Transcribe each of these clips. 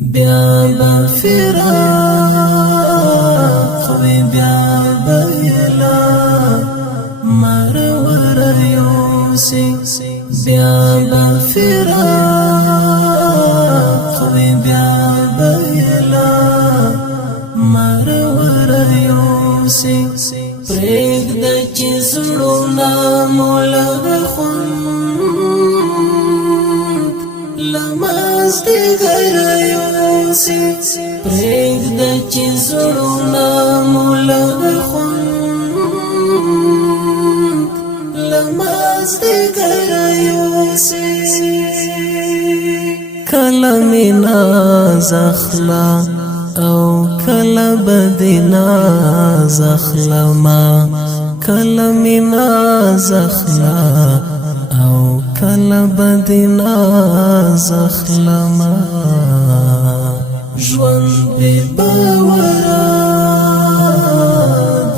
بیا بفراق وی بیا بیلا مرور یوسی بیا بفراق وی بیا بیلا مرور یوسی پریگ د چیزړونا مولغ خوند لماز دی غیر یوسی پریگ د چیزړونا مولغ خوند لماز دی غیر یوسی کلمی ناز اخلا او کلا بدنا زخلما کلا منا زخلا او کلا بدنا زخلما ژوند بی باورا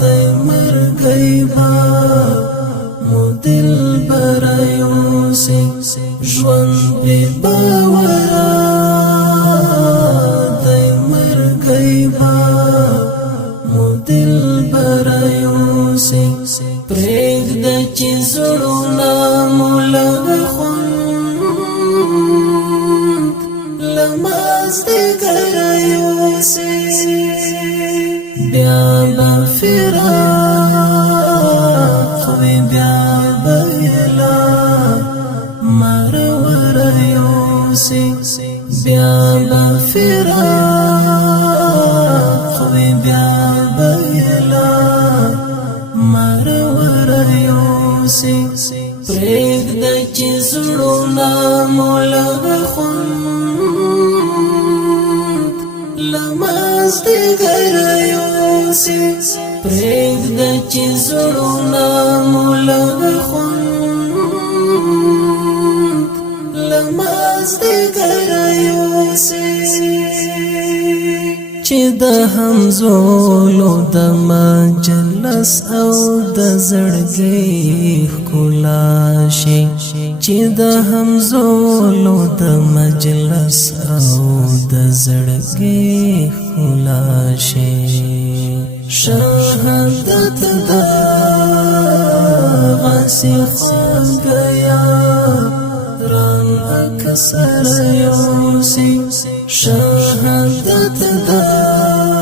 دای مرګی با مو دل برایوسی ژوند بی باورا دل برایوسی پریگ د چیزړونا مولغ خوند لماز دی غیر یوسی بیا بفراق وی بیا بیلا مرور یوسی بیا بفراق وی بیا بیلا مرور یوسی پریگ د چیزړونا مولغ خوند لماز دی غیر یوسی پریگ د چیزړونا مولغ خوند لماز دی غیر یوسی چې د همزولو د مجلس او د زړګي ښکلا شي چې د همزولو د مجلس او د زړګي ښکلا شي شهادت دا غسی خوان گیا ران اکثر یوسی شهادت دا